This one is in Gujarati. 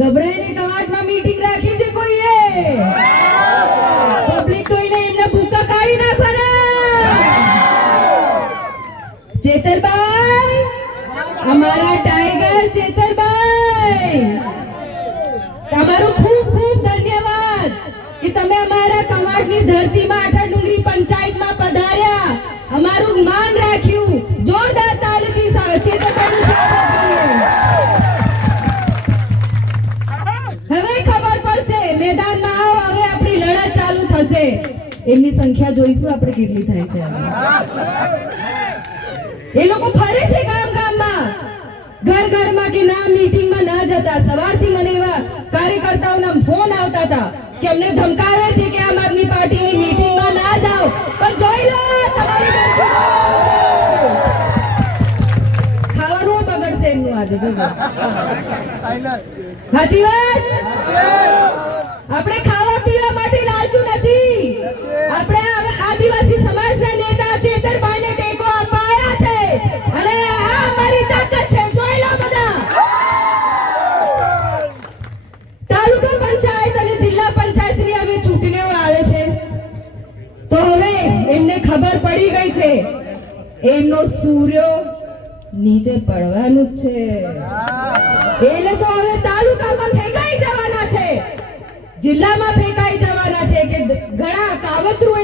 ગભરાઈને કવાટમાં મીટિંગ રાખી છે કોઈએ? પબ્લિક કોઈને એમને ભૂકા કાઢી નાખવાના. ચેતરભાઈ, અમારા ટાઈગર ચેતરભાઈ. તમારું ખૂબ ખૂબ ધન્યવાદ કે તમે અમારા કવાટની ધરતીમાં આઠા ડુંગરી પંચાયતમાં પધાર્યા. અમારું માન રાખ્યું. ચાલુ થશે. એમની સંખ્યા જોઈશું આપણે કેટલી થાય છે એ લોકો ફરે છે ગામ ગામમાં. ઘર ઘરમાં કે ના મીટિંગમાં ના જતા. સવારથી મને એવા કાર્યકર્તાઓના ફોન આવતા હતા કે અમને ધમકાવે છે કે આમ આદમી પાર્ટીની મીટિંગમાં ના જાઓ. પણ જોઈ લો. ખાવાનું બગડશે એમનું આજે જોજો. સાચી વાત? આપણે ખાવા તાલુકા પંચાયત અને જિલ્લા પંચાયતની હવે ચૂંટણીઓ આવે છે. તો હવે એમને ખબર પડી ગઈ છે. એમનો સૂર્યો નીચે પડવાનું છે. એ લોકો હવે તાલુકામાં ફેંકાઈ જવાના છે. જિલ્લામાં ફેંકાઈ જવાના છે કે ઘણા કાવતરું